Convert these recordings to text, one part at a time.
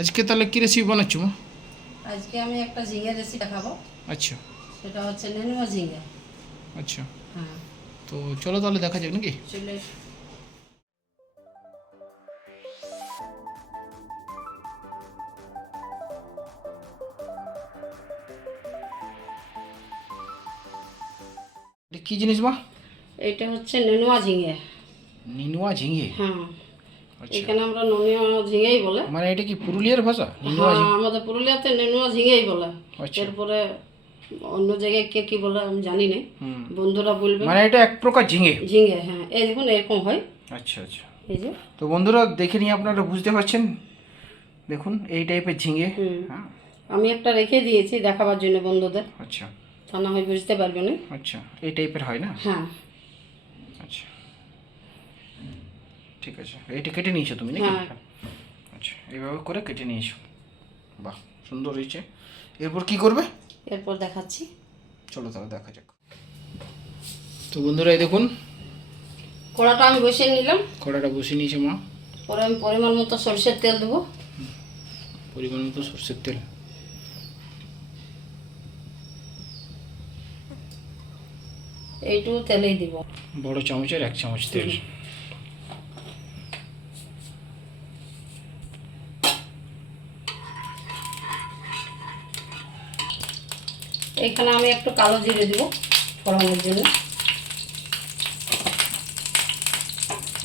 আজকে তাহলে কি রেসিপি বানাচ্ছ মা? আজকে আমি একটা ঝিঙে রেসিপি দেখাবো। আচ্ছা সেটা হচ্ছে নেনুয়া ঝিঙে। আচ্ছা, হ্যাঁ, তো চলো তাহলে দেখা যাক নাকি। চলে এসো। এটা কি জিনিস মা? এটা হচ্ছে নেনুয়া ঝিঙে। নিনুয়া ঝিঙে? হ্যাঁ, আচ্ছা, এখানে আমরা নেনুয়া ঝিঙেই বলে। মানে এটা কি পুরুলিয়ার ভাষা নিনুয়া হ্যাঁ, ঝিঙে? আমাদের পুরুলিয়াতে নেনুয়া ঝিঙেই বলে। আচ্ছা, এরপরে অন্য জায়গায় কে কি বলে আমি জানি না, হুম, বন্ধুরা বলবে। মানে এটা এক প্রকার ঝিঙে? ঝিঙে, হ্যাঁ, এই দেখুন এরকম হয়। আচ্ছা আচ্ছা, এই যে। তো বন্ধুরা দেখে নিয়ে আপনারা বুঝতে পারছেন, দেখুন এই টাইপের ঝিঙে। হুম, হ্যাঁ, আমি একটা রেখে দিয়েছি দেখাবার জন্য বন্ধুদের, আচ্ছা তা না হয় বুঝতে পারবে না। আচ্ছা, এই টাইপের হয় না? হ্যাঁ আচ্ছা ঠিক আছে, এইটা কেটে নিয়েছো তুমি নাকি? হ্যাঁ, আচ্ছা, এইভাবে করে কেটে নিয়েছো, বাহ সুন্দর হয়েছে। এরপর কি করবে? এরপর দেখাচ্ছি। চলো তাহলে দেখা যাক। তো বন্ধুরা এই দেখুন, কড়াটা আমি বসিয়ে নিলাম। কড়াটা বসিয়ে নিয়েছে মা। পরে আমি পরিমাণ মতো সরষের তেল দেবো। পরিমাণ মতো সরষের তেল। এইটুকু তেলেই দিব। বড় চামচের 1 চামচ তেল। এখানে আমি একটু কালো জিরে দিব ফোড়নের জন্য।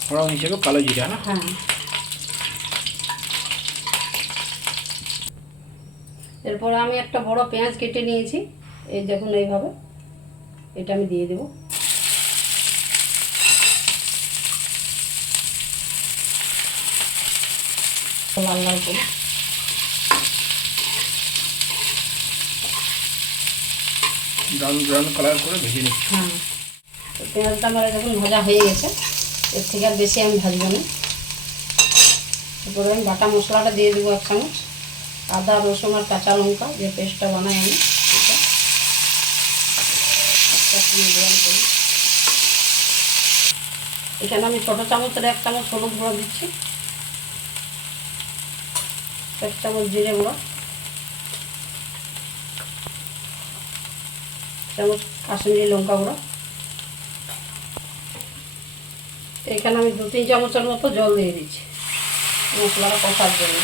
ফোড়ন হিসেবে কালো জিরা না? হ্যাঁ, এরপর আমি একটা বড় পেঁয়াজ কেটে নিয়েছি, এই দেখুন এইভাবে, এটা আমি দিয়ে দেব। লাল লাল করে। ব্রাউন ব্রাউন কালার করে ভেজে নিচ্ছি। হ্যাঁ, তো পেঁয়াজটা আমার দেখুন ভাজা হয়ে গেছে, এর থেকে আর বেশি আমি ভাজবো না। এরপরে আমি বাটা মশলাটা দিয়ে দেবো 1 চামচ। আদা রসুন আর কাঁচা লঙ্কা যে পেস্টটা বানাই আমি, এটা আস্তে আস্তে মিডিয়াম করি। এখানে আমি ছোটো চামচের 1 চামচ হলুদ গুঁড়ো দিচ্ছি, 1 চামচ জিরে গুঁড়ো, 1 চামচ কাশ্মীরি লঙ্কা গুঁড়ো। এখানে আমি 2-3 চামচের মতো জল দিয়ে দিচ্ছি মশলাটা কষার জন্য।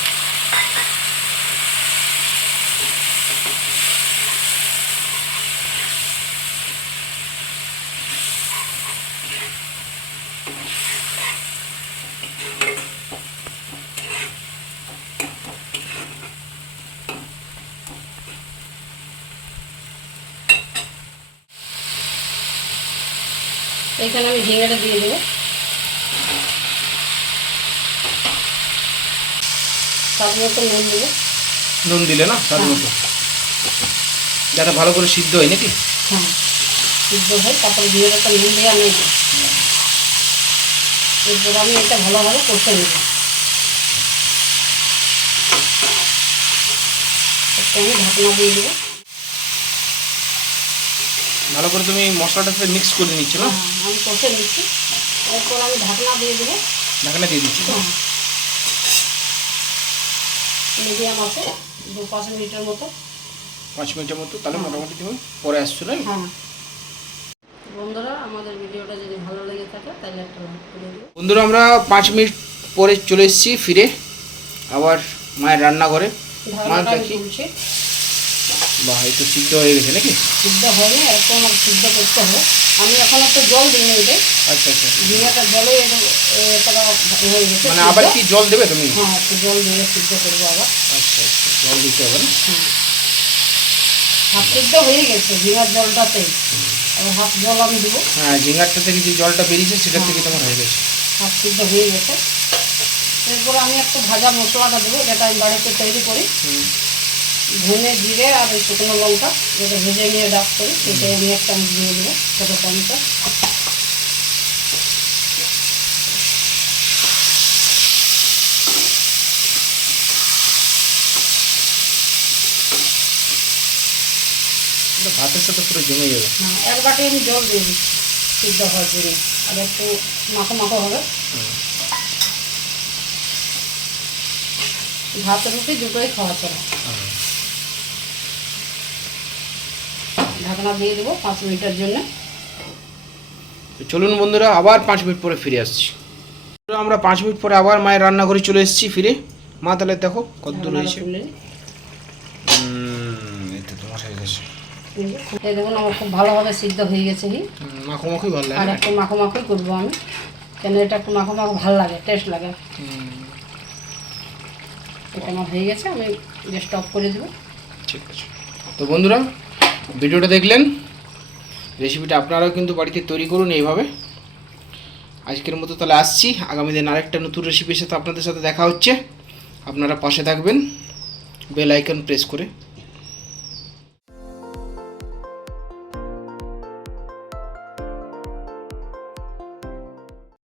এখানে আমি ঝিঙেটা দিয়ে দেবো, স্বাদ মতো নুন দেবো। নুন দিলে না স্বাদ মতো, যাতে ভালো করে সিদ্ধ হয় নাকি? হ্যাঁ, সিদ্ধ হয়, তারপরে ঝিঙেটা নুন দিয়ে আমি দিই। এরপর আমি এটা ভালোভাবে কষে নেব। একটু আমি ঢাকনা দিয়ে দেবো। ভালো করে তুমি মশলাটাতে মিক্স করে নিচ্ছ না? হ্যাঁ, আমি কষে নিচ্ছি। এরপর আমি ঢাকনা দিয়ে দেবো। ঢাকনা দিয়ে দিচ্ছি তো? হ্যাঁ, মিডিয়াম আছে 2-5 মিনিটের মতো। 5 মিনিটের মতো, তাহলে মোটামুটি তুমি পরে আসছো না? হ্যাঁ, বন্ধুরা আমাদের ভিডিওটা যদি ভালো লেগে থাকে তাহলে একটা লাইক করে দিও। বন্ধুরা আমরা 5 মিনিট পরে চলে এসেছি ফিরে আবার মায়ের রান্নাঘরে। মা ঢাকনাটা আমি দেখি, তুলছি। বাহ এই তো সিদ্ধ হয়ে গেছে নাকি? সিদ্ধ হয়নি, এরকম আমাকে সিদ্ধ করতে হবে। আমি এখন একটু জল দিই এতে, আচ্ছা আচ্ছা, ঝিঙেটা জলে এতটা হয়ে গেছে। মানে আবার কি জল দেবে তুমি? হ্যাঁ, একটু জল দিয়ে সিদ্ধ করবো আবার। আচ্ছা আচ্ছা, জল দিতে হবে না? হ্যাঁ, হাফ সিদ্ধ হয়ে গেছে ঝিঙার জলটাতেই, আবার হাফ জল আমি দেবো। হ্যাঁ, ঝিঙারটা থেকে যে জলটা বেরিয়েছে সেটার থেকে তোমার হয়ে গেছে। হাফ সিদ্ধ হয়ে গেছে। এরপর আমি একটু ভাজা মশলাটা দেবো, যেটা আমি বাড়িতে তৈরি করি। ধনে জিরে আর ওই শুকনো লঙ্কা যেটা ভেজে নিয়ে ডাক করি, সেটাই আমি 1 চামচ দিয়ে দেবো, ছোটো চামচটা। এটা ভাতের সাথে পুরো জমে যাবে। হ্যাঁ, 1 বাটি আমি জল দিয়ে দিচ্ছি সিদ্ধ হওয়ার জন্য, আর একটু মাখো মাখো হবে। ভাত রুটি দুটোই খাওয়া চলে। ঢাকনা দিয়ে দেবো 5 মিনিটের জন্য। তো চলুন বন্ধুরা, আবার 5 মিনিট পরে ফিরে আসছি। আমরা 5 মিনিট পরে আবার মায়ের রান্নাঘরে চলে এসেছি ফিরে। মা তাহলে দেখো কত দূর হয়েছে। এই তো তোমার হয়ে গেছে। এই দেখুন আমার খুব ভালোভাবে সিদ্ধ হয়ে গেছে। মাখো মাখোই ভালো আর লাগে। একটু মাখো মাখোই করবো আমি, কেন এটা একটু মাখো মাখো ভালো লাগে, টেস্ট লাগে। এটা আমার হয়ে গেছে, আমি গ্যাসটা অফ করে দেবো। ঠিক আছে। তো বন্ধুরা, ভিডিওটা দেখলেন, রেসিপিটা আপনারাও কিন্তু বাড়িতে তৈরি করুন এইভাবে। আজকের মতো তাহলে আসছি, আগামী দিন আরেকটা নতুন রেসিপির সাথে আপনাদের সাথে দেখা হচ্ছে। আপনারা পাশে থাকবেন বেল আইকন প্রেস করে।